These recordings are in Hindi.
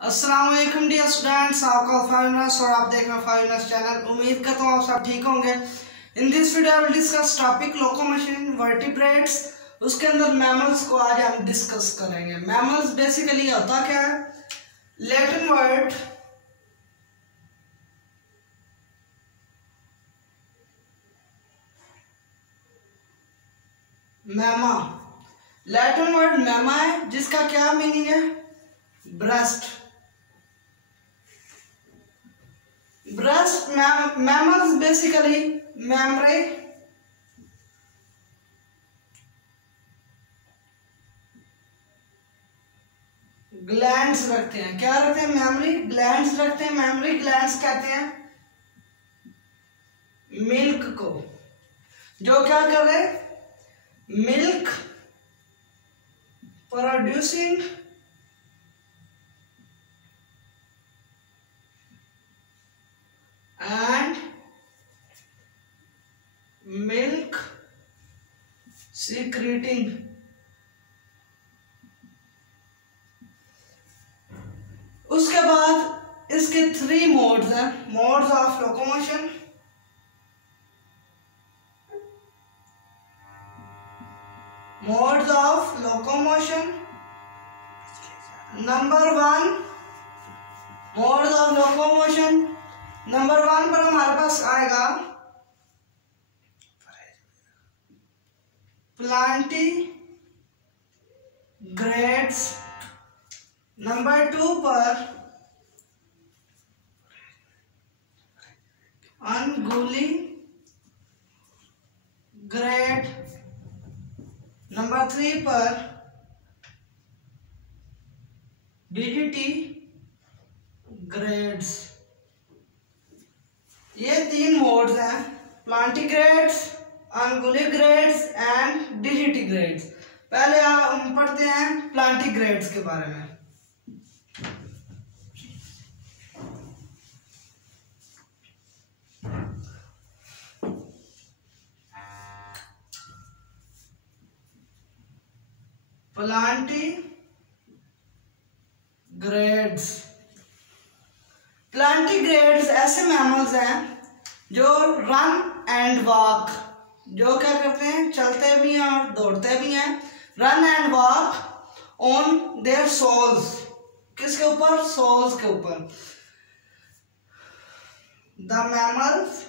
अस्सलाम वालेकुम डियर स्टूडेंट्स, आपका फाइनेंस और आप देख रहे हैं फाइनेंस चैनल। उम्मीद करता हूँ आप सब ठीक होंगे। In this video I will discuss topic locomotion vertebrates. उसके अंदर मैमल्स को आज हम डिस्कस करेंगे। मैमल्स बेसिकली होता क्या है? लैटिन वर्ड मैमा, लैटिन वर्ड मैमा है जिसका क्या मीनिंग है? Breast. Breast mammals basically mammary glands रखते हैं। क्या रखते हैं? मैमरी ग्लैंड्स रखते हैं। मैमरी ग्लैंड्स कहते हैं मिल्क को, जो क्या कर रहे? Milk producing and milk secreting। उसके बाद इसके 3 मोड्स हैं। Modes of locomotion, modes of locomotion. Number 1 modes of locomotion, number 1 पर हमारे पास आएगा प्लांटिग्रेड्स। नंबर 2 पर अनगुलिग्रेड। नंबर 3 पर डिजिटिग्रेड्स। ये 3 मोड्स हैं, प्लांटिग्रेड्स, अनगुलिग्रेड्स एंड डिजिटिग्रेड्स। पहले हम पढ़ते हैं प्लांटिग्रेड्स के बारे में। प्लांटिग्रेड्स, प्लांटिग्रेड्स ऐसे मैमल्स हैं जो रन एंड वॉक, जो क्या करते हैं? चलते भी हैं और दौड़ते भी हैं। Run and walk on their soles. किसके ऊपर? सोल्स के ऊपर। The mammals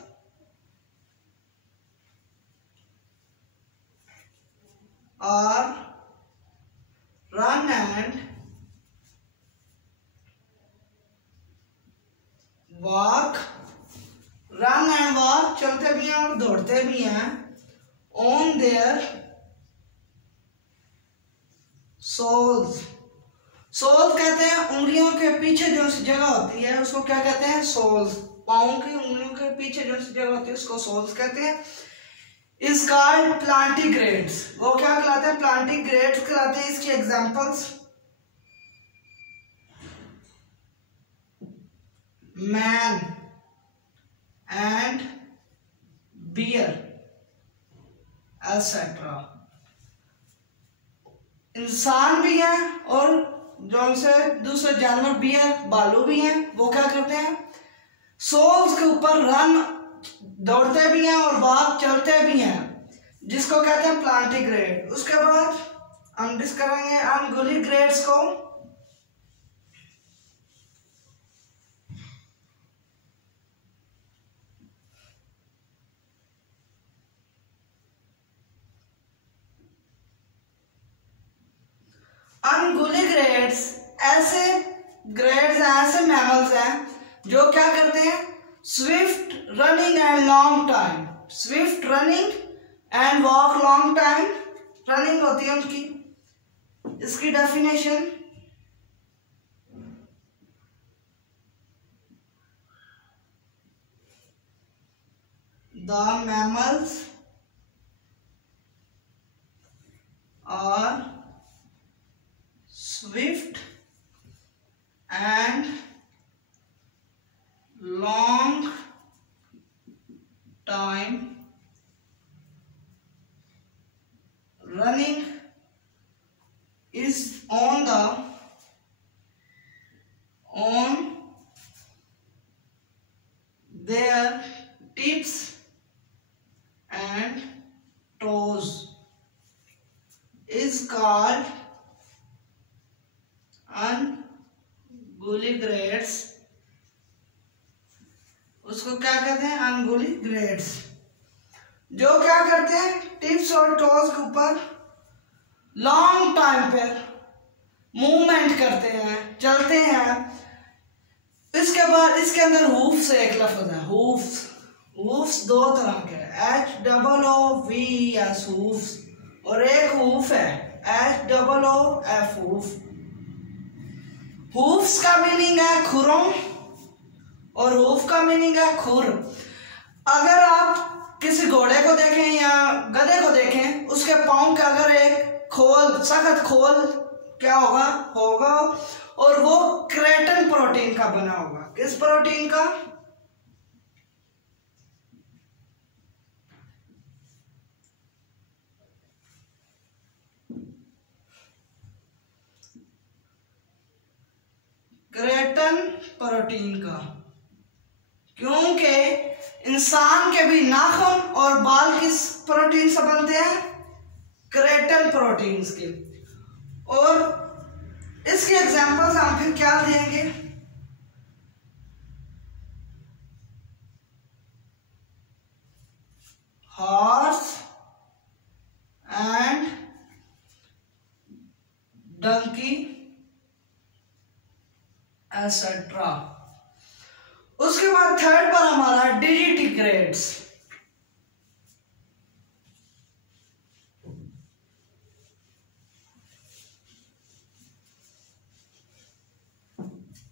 are run and walk, run and walk चलते भी हैं और दौड़ते भी हैं। ऑन देयर सोल्स, सोल्स कहते हैं उंगलियों के पीछे जो सी जगह होती है उसको क्या कहते हैं? सोल्स। पाँव की उंगलियों के पीछे जो सी जगह होती है उसको सोल्स कहते हैं। Is called plantigrades. वो क्या कहलाते हैं? प्लांटिग्रेड्स कहलाते हैं। इसकी examples man and bear etcetera. इंसान भी हैं और जो उनसे दूसरे जानवर बियर भालू भी हैं। वो क्या करते हैं? सोल्स के ऊपर रन, दौड़ते भी हैं और वॉक चलते भी हैं, जिसको कहते हैं प्लांटिग्रेड। उसके बाद हम डिस्कस करेंगे अनगुलिग्रेड्स को। अनगुलिग्रेड्स ऐसे ग्रेड्स हैं, ऐसे मैमल्स हैं जो क्या करते हैं? Swift running and long time, swift running and walk long time. Running होती है उनकी। इसकी definition the mammals are swift and long time running is on the on their tips and toes is called unguligrades। उसको क्या कहते हैं? अनगुलिग्रेड्स। जो क्या करते हैं? टिप्स और टोज के ऊपर लॉन्ग टाइम पर मूवमेंट करते हैं, चलते हैं। इसके बाद इसके अंदर हूफ्स एक लफ्ज है, हूफ्स। हूफ्स दो तरह के हैं, HOOVS हूफ्स, और एक हूफ है HOOF हूफ। हूफ्स का मीनिंग है खुरों और हूफ का मीनिंग है खुर। अगर आप किसी घोड़े को देखें या गधे को देखें, उसके पाँव का अगर एक खोल, सख्त खोल क्या होगा और वो केराटिन प्रोटीन का बना होगा। किस प्रोटीन का? केराटिन प्रोटीन का। क्योंकि इंसान के भी नाखून और बाल किस प्रोटीन से बनते हैं? केराटिन प्रोटीन्स के। और इसके एग्जांपल्स हम फिर क्या देंगे? Horse and donkey etcetera. उसके बाद थर्ड पर हमारा डिजिटिग्रेड्स।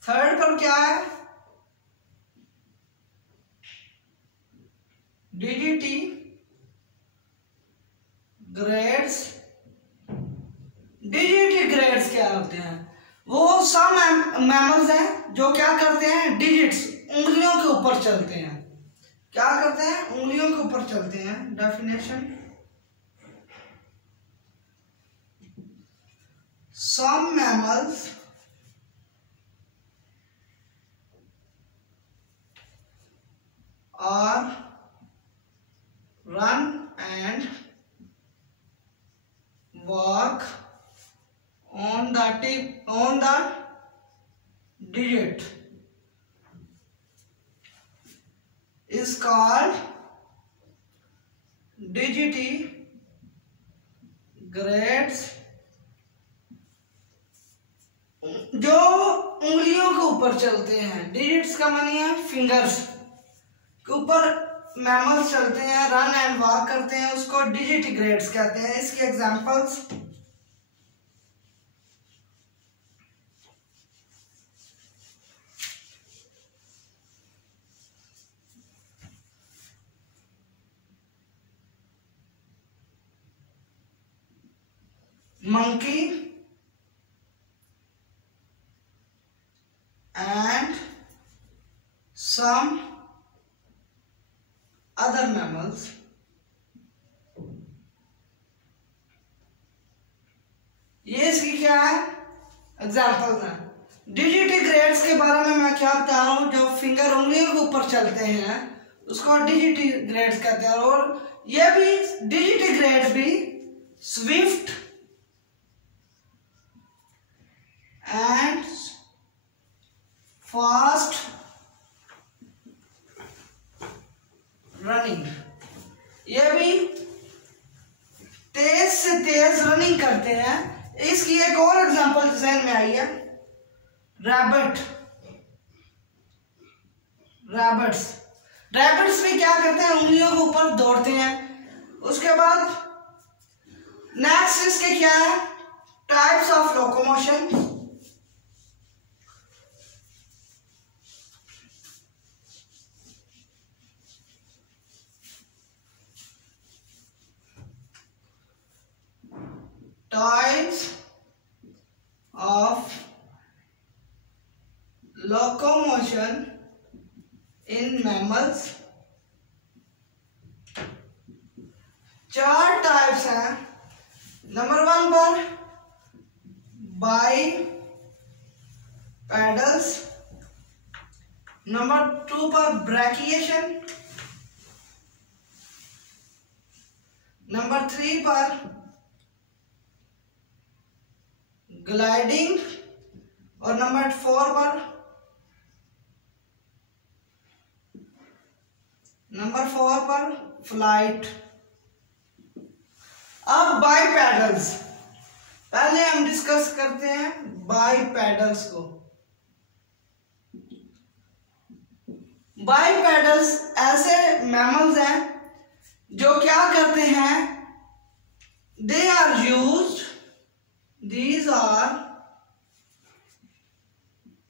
थर्ड पर क्या है? डिजिटिग्रेड्स। डिजिटिग्रेड्स क्या होते हैं? वो सब मैमल्स हैं जो क्या करते हैं? डिजिट्स, उंगलियों के ऊपर चलते हैं। क्या करते हैं? उंगलियों के ऊपर चलते हैं। Definition: some mammals are run and walk on the digit is called digitigrades। जो उंगलियों के ऊपर चलते हैं, डिजिट्स का मानी है फिंगर्स के ऊपर मैमल्स चलते हैं, रन एंड वॉक करते हैं, उसको डिजिटिग्रेड्स कहते हैं। इसके examples: monkey and some other mammals। ये इसकी क्या है? एग्जाम्पल्स हैं। डिजिटिग्रेड्स के बारे में मैं क्या बता रहा हूँ? जो फिंगर उंगलियों के ऊपर चलते हैं उसको डिजिटिग्रेड्स कहते हैं। और ये भी डिजिटिग्रेड्स भी स्विफ्ट एंड फास्ट रनिंग, ये भी तेज से तेज रनिंग करते हैं। इसकी एक और एग्जांपल ज़हन में आई है, रैबिट्स भी क्या करते हैं? उंगलियों के ऊपर दौड़ते हैं। उसके बाद नेक्स्ट इसके क्या है? Types of locomotion. Types of locomotion in mammals। 4 types हैं। नंबर 1 पर बाई पैडल्स, नंबर 2 पर ब्रैकिएशन, नंबर 3 पर ग्लाइडिंग और नंबर 4 पर फ्लाइट। अब बाइपेडल्स, पहले हम डिस्कस करते हैं बाइपेडल्स को। बाइपेडल्स ऐसे मैमल्स हैं जो क्या करते हैं, these are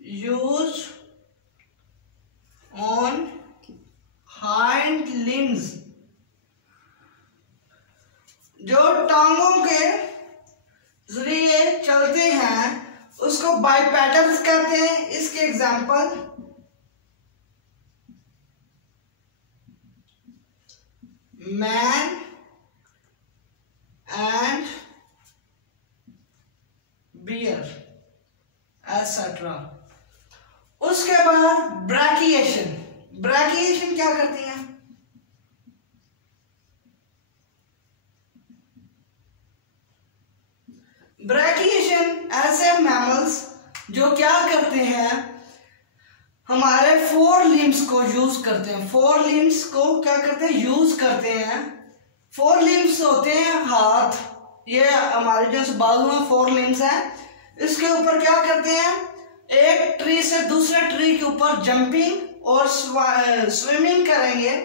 used on hind limbs, जो टांगों के जरिए चलते हैं उसको बाइपेडल्स कहते हैं। इसके example man and bear etcetera. उसके बाद ब्रैकिएशन, ब्रैकिएशन क्या करती हैं, ब्रैकिएशन ऐसे मैमल्स जो क्या करते हैं, हमारे 4 लिम्स को यूज करते हैं। 4 लिम्स को क्या करते हैं, यूज करते हैं। 4 लिम्स होते हैं हाथ, ये हमारे जो बाजू में 4 लिम्स हैं, इसके ऊपर क्या करते हैं, एक ट्री से दूसरे ट्री के ऊपर जंपिंग और स्विमिंग करेंगे।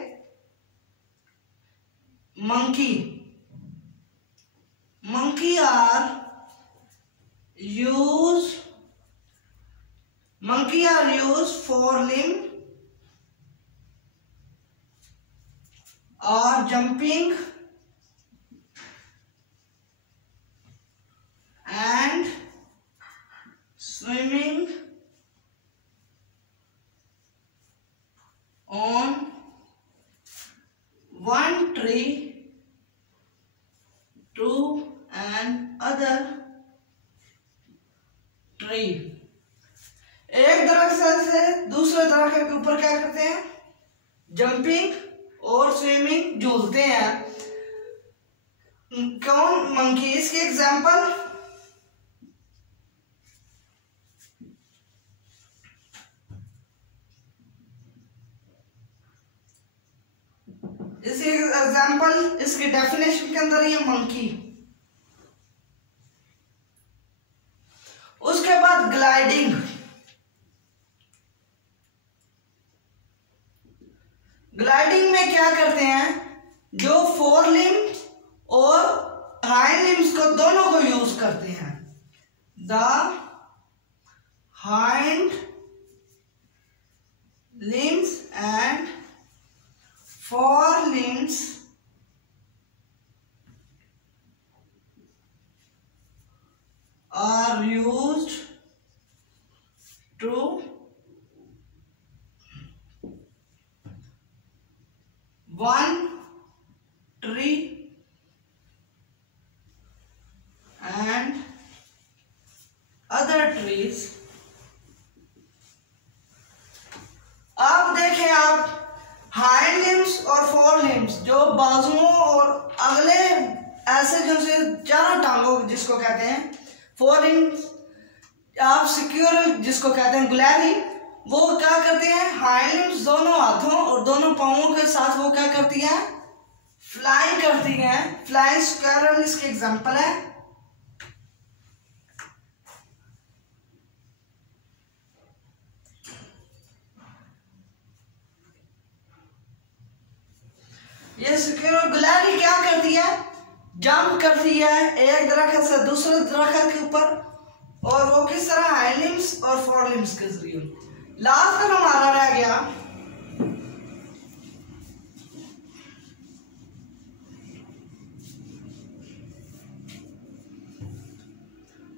Monkey are used for limb or jumping and swimming on one tree to another tree। एक दरख्त से दूसरे दरख्त के ऊपर क्या करते हैं, जंपिंग और स्विमिंग, झूलते हैं। कौन, मंकी। इसके एग्जाम्पल इसकी डेफिनेशन के अंदर ये मंकी। उसके बाद ग्लाइडिंग। ग्लाइडिंग में क्या करते हैं, जो 4 लिम्स और हाइंड लिम्स को दोनों को यूज करते हैं। The hind limbs and 4 limbs are used to one tree and other trees। अब देखें आप, हाइंड लिम्स और 4 लिम्स, जो बाजुओं और अगले ऐसे जो से 4 टांगों जिसको कहते हैं 4 लिम्स, आप सिक्योर जिसको कहते हैं ग्लैरी, वो क्या करते हैं, हाइंड लिम्स दोनों हाथों और दोनों पांवों के साथ वो क्या करती हैं, फ्लाई करती हैं। फ्लाइंग स्क्वायरल इसके एग्जांपल है। ये सिक्योर ग्लैरी क्या करती है, जंप करती है एक दरख्त से दूसरे दरख्त के ऊपर, और वो किस तरह, हाइंड लिम्स और 4 लिम्स के जरिए। लास्ट का हमारा रह गया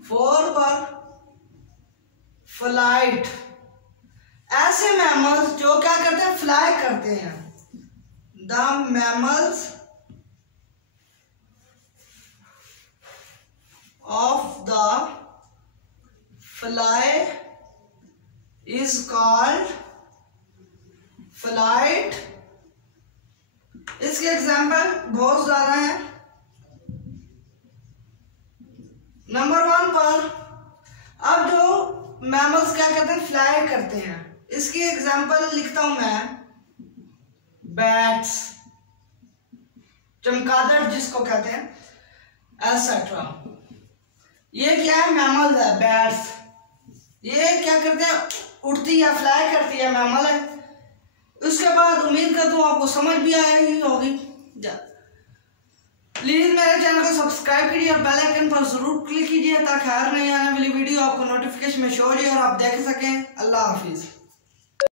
फोर पर फ्लाइट। ऐसे मैमल्स जो क्या करते हैं, फ्लाई करते हैं। The mammals of the fly is called flight, इसके एग्जाम्पल बहुत ज्यादा हैं। नंबर 1 पर अब जो मैमल्स क्या करते हैं, फ्लाई करते हैं, इसकी एग्जाम्पल लिखता हूं मैं, बैट्स, चमगादड़ जिसको कहते हैं, एटसेट्रा। ये क्या है, मैमल है, बैट्स। ये क्या करते हैं, उड़ती या फ्लाई करती है, मैमल है। उसके बाद उम्मीद करता हूँ आपको समझ भी आया ही होगी। प्लीज मेरे चैनल को सब्सक्राइब कीजिए और बेल आइकन पर जरूर क्लिक कीजिए ताकि हर नई आने वाली वीडियो आपको नोटिफिकेशन में शो हो जाए और आप देख सकें। अल्लाह हाफिज।